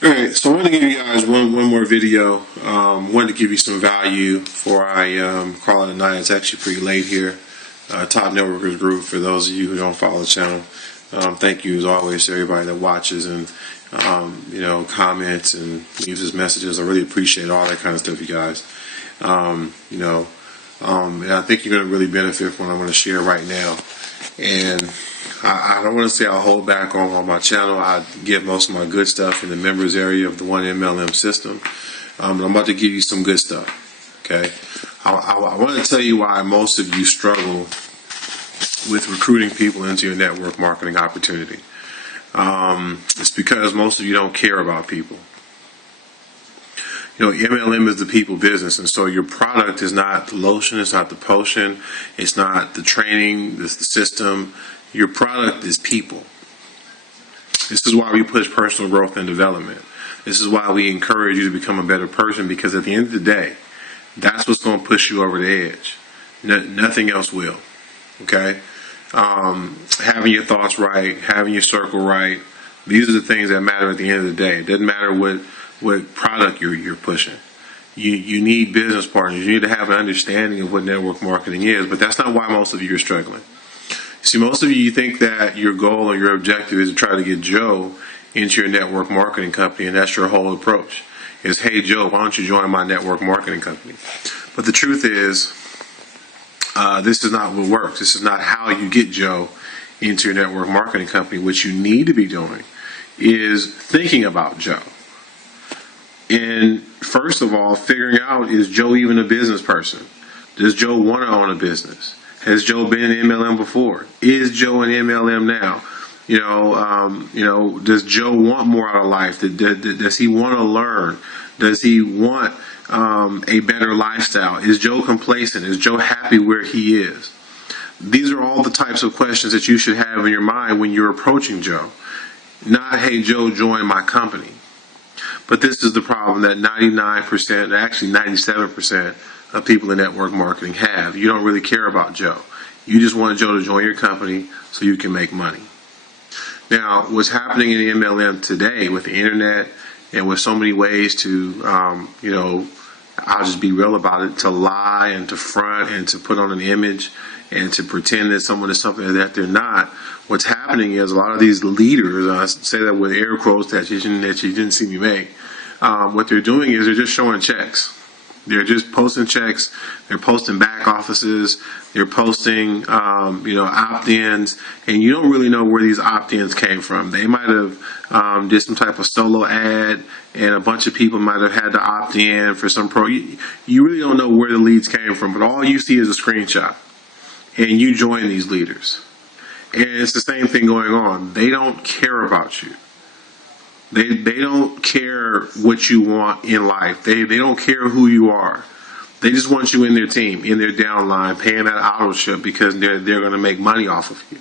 All right, so I'm going to give you guys one more video. Wanted to give you some value before I call it a night. It's actually pretty late here. Top Networkers Group, for those of you who don't follow the channel. Thank you as always to everybody that watches and comments and leaves us messages. I really appreciate all that kind of stuff, you guys. And I think you're going to really benefit from what I'm going to share right now. And I don't want to say I'll hold back on my channel. I give most of my good stuff in the members area of the one MLM system. But I'm about to give you some good stuff. Okay. I want to tell you why most of you struggle with recruiting people into your network marketing opportunity. It's because most of you don't care about people. MLM is the people business, and so your product is not the lotion, it's not the potion, it's not the training, it's the system. Your product is people. This is why we push personal growth and development. This is why we encourage you to become a better person, because at the end of the day, that's what's going to push you over the edge. Nothing else will. Okay? Having your thoughts right, having your circle right, these are the things that matter at the end of the day. It doesn't matter what product you're pushing. You need business partners. You need to have an understanding of what network marketing is, but that's not why most of you are struggling. See, most of you think that your goal or your objective is to try to get Joe into your network marketing company, and that's your whole approach. Is, hey Joe, why don't you join my network marketing company? But the truth is, this is not what works. This is not how you get Joe into your network marketing company. What you need to be doing is thinking about Joe. And first of all, figuring out, is Joe even a business person? Does Joe want to own a business? Has Joe been in MLM before? Is Joe in MLM now? Does Joe want more out of life? Does he want to learn? Does he want a better lifestyle? Is Joe complacent? Is Joe happy where he is? These are all the types of questions that you should have in your mind when you're approaching Joe. Not, hey Joe, join my company. But this is the problem that 99%, actually 97% of people in network marketing have. You don't really care about Joe. You just want Joe to join your company so you can make money. Now, what's happening in MLM today with the internet and with so many ways to, I'll just be real about it, to lie and to front and to put on an image and to pretend that someone is something that they're not. What's happening is a lot of these leaders, I say that with air quotes that you didn't see me make, what they're doing is they're just showing checks. They're just posting checks. They're posting back offices. They're posting, opt-ins, and you don't really know where these opt-ins came from. They might have did some type of solo ad, and a bunch of people might have had to opt in for some pro. You really don't know where the leads came from, but all you see is a screenshot, and you join these leaders. And it's the same thing going on. They don't care about you. They don't care what you want in life. They don't care who you are. They just want you in their team, in their downline, paying that auto ship because they're going to make money off of you.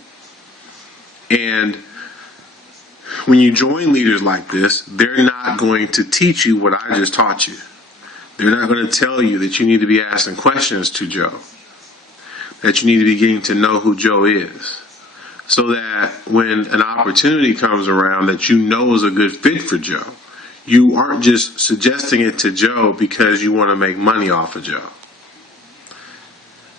And when you join leaders like this, they're not going to teach you what I just taught you. They're not going to tell you that you need to be asking questions to Joe, that you need to be getting to know who Joe is, so that when an opportunity comes around that you know is a good fit for Joe, you aren't just suggesting it to Joe because you want to make money off of Joe.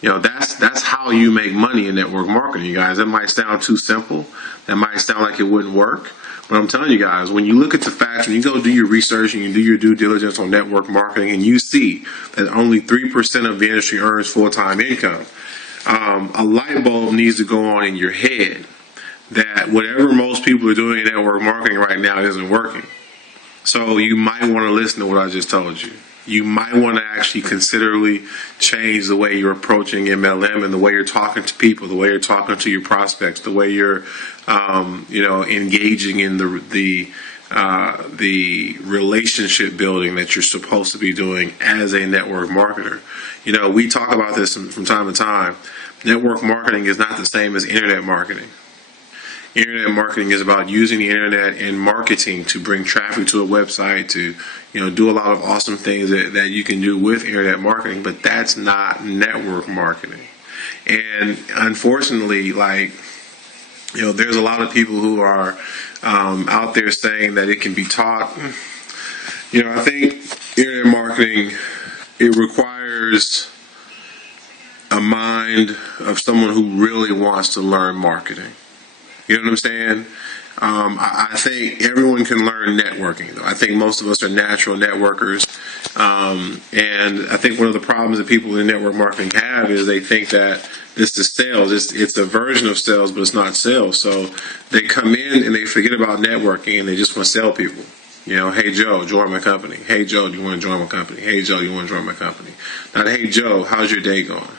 That's how you make money in network marketing, you guys. That might sound too simple. That might sound like it wouldn't work. But I'm telling you guys, when you look at the facts, when you go do your research and you do your due diligence on network marketing, and you see that only 3% of the industry earns full-time income, a light bulb needs to go on in your head that whatever most people are doing in network marketing right now isn't working. So you might want to listen to what I just told you. You might want to actually considerably change the way you're approaching MLM and the way you're talking to people, the way you're talking to your prospects, the way you're, engaging in the relationship building that you're supposed to be doing as a network marketer. We talk about this from time to time. Network marketing is not the same as internet marketing. Internet marketing is about using the internet and marketing to bring traffic to a website, to do a lot of awesome things that you can do with internet marketing, but that's not network marketing. And unfortunately, There's a lot of people who are out there saying that it can be taught. I think internet marketing, it requires a mind of someone who really wants to learn marketing. You know what I'm saying? I think everyone can learn networking, though. I think most of us are natural networkers. And I think one of the problems that people in network marketing have is they think that this is sales. It's a version of sales, but it's not sales. So they come in and they forget about networking and they just want to sell people. Hey Joe, join my company. Hey Joe, do you want to join my company? Hey Joe, do you want to join my company? Not hey Joe, how's your day going?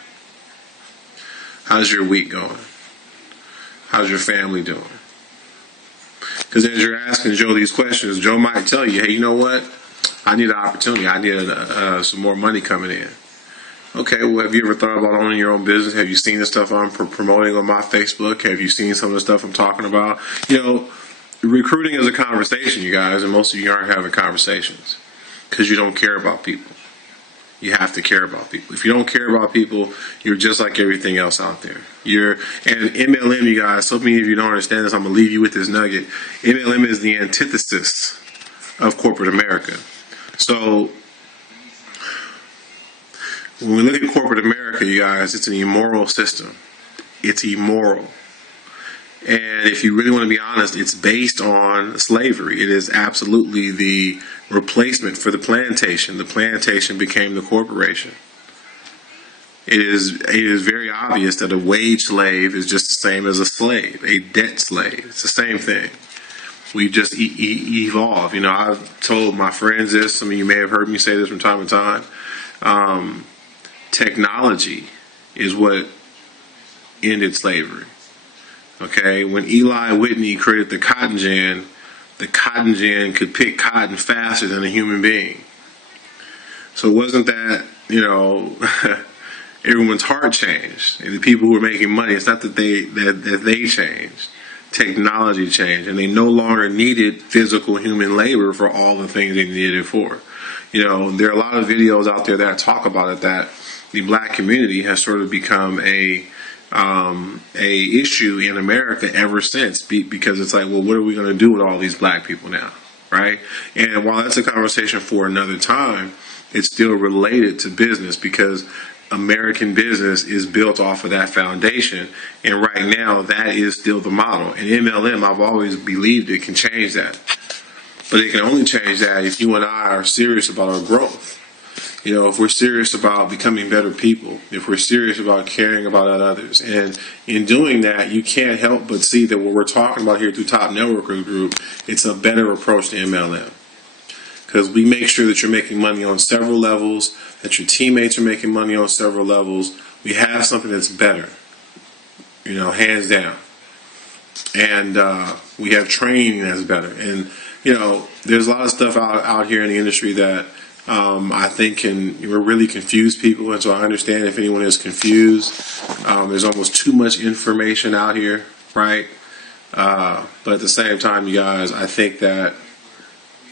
How's your week going? How's your family doing? Because as you're asking Joe these questions, Joe might tell you, hey, you know what? I need an opportunity. I need some more money coming in. Okay, well, have you ever thought about owning your own business? Have you seen the stuff I'm promoting on my Facebook? Have you seen some of the stuff I'm talking about? Recruiting is a conversation, you guys, and most of you aren't having conversations because you don't care about people. You have to care about people. If you don't care about people, you're just like everything else out there. And MLM, you guys, so many of you don't understand this. I'm going to leave you with this nugget. MLM is the antithesis of corporate America. So when we look at corporate America, you guys, it's an immoral system. It's immoral. And if you really want to be honest, it's based on slavery. It is absolutely the replacement for the plantation. The plantation became the corporation. It is very obvious that a wage slave is just the same as a slave, a debt slave. It's the same thing. We just evolve. I've told my friends this. Some of you may have heard me say this from time to time. Technology is what ended slavery. Okay, when Eli Whitney created the cotton gin could pick cotton faster than a human being. So it wasn't that, everyone's heart changed. And the people who were making money, it's not that they changed. Technology changed, and they no longer needed physical human labor for all the things they needed it for. There are a lot of videos out there that talk about it, that the black community has sort of become a issue in America ever since, because it's like, well, what are we going to do with all these black people now, right? And while that's a conversation for another time, it's still related to business, because American business is built off of that foundation, and right now that is still the model. And MLM, I've always believed it can change that, but it can only change that if you and I are serious about our growth. If we're serious about becoming better people, if we're serious about caring about others. And in doing that, you can't help but see that what we're talking about here through Top Networker Group, it's a better approach to MLM. Because we make sure that you're making money on several levels, that your teammates are making money on several levels. We have something that's better, hands down. And we have training that's better. And, there's a lot of stuff out here in the industry that I think we're really confused people, and so I understand if anyone is confused. There's almost too much information out here, right? But at the same time, you guys, I think that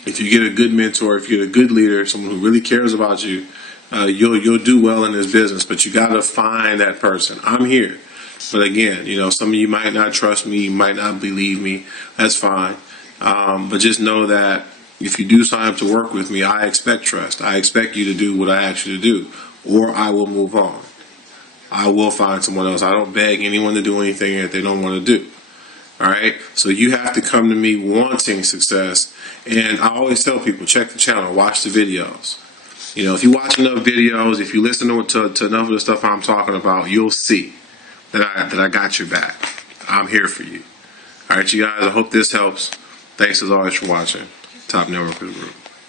if you get a good mentor, if you get a good leader, someone who really cares about you, you'll do well in this business. But you got to find that person. I'm here, but again, some of you might not trust me, you might not believe me. That's fine. But just know that if you do sign up to work with me, I expect trust. I expect you to do what I ask you to do, or I will move on. I will find someone else. I don't beg anyone to do anything that they don't want to do. All right? So you have to come to me wanting success. And I always tell people, check the channel, watch the videos. If you watch enough videos, if you listen to enough of the stuff I'm talking about, you'll see that I got your back. I'm here for you. All right, you guys, I hope this helps. Thanks as always for watching Top Network Group.